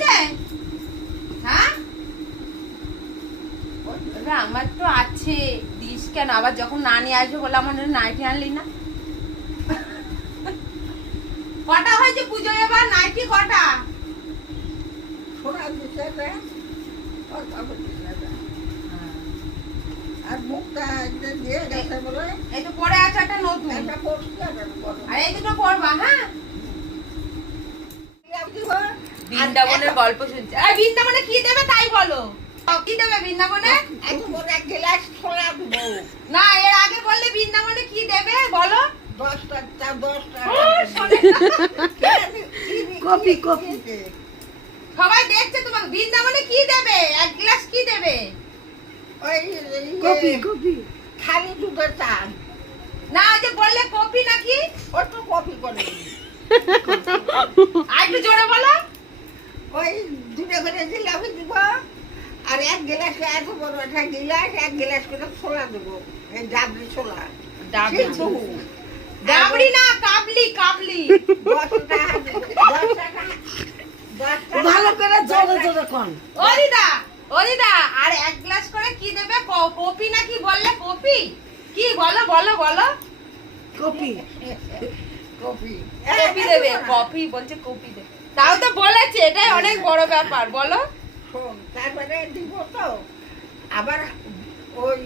আছে? হ্যাঁ আমার তো আছে, দিস কেন? আবার যখন না নিয়ে আসবে বলে আমার নাইটি আনলি না। কটা হয়েছে পুজো এবার? নাইটি কটা? আর মুখটা দিয়ে গেছে বলে এই তো পরে আছে একটা নতুন, একটা পড়ছি আর আর এই দুটো পরবা। হ্যাঁ বৃন্দাবনের গল্প শুনছে। এই বৃন্দাবনে কি দেবে তাই বলো, কি দেবে বৃন্দাবনে? এক গ্লাস ছোলা দেবো। না এর আগে বললে বৃন্দাবনে কি দেবে বলো। 10টা কপি কপি সবাই দেখছে তোমাকে। বৃন্দাবনে কি দেবে? এক গ্লাস কি দেবে? ওই কপি কপি খালি দুধের চা। না ওই যে বললে কপি নাকি? ওই তো কপি করে আর একটু জোরে বলো। ওই দুটো করে জিলাপি দিব আর এক গ্লাস এত বড় একটা গ্লাস এক গ্লাস করে ছোলা দেবো। এই ডাবলি ছোলা ডাবলি ডাবলি না কাবলি কাবলি। 10টা ভালো করে জোরে জোরে কোন ও দিদা ও দিদা আর এক গ্লাস করে কি দেবে? কপি নাকি বললে? কপি কি বলো বলো বলো। কপি কপি কপি দেবে, কপি বলছে কপি দেবে। তাও তো বলেছে, এটাই অনেক বড় ব্যাপার। বলো শোন তারপরে দিব তো আবার ওই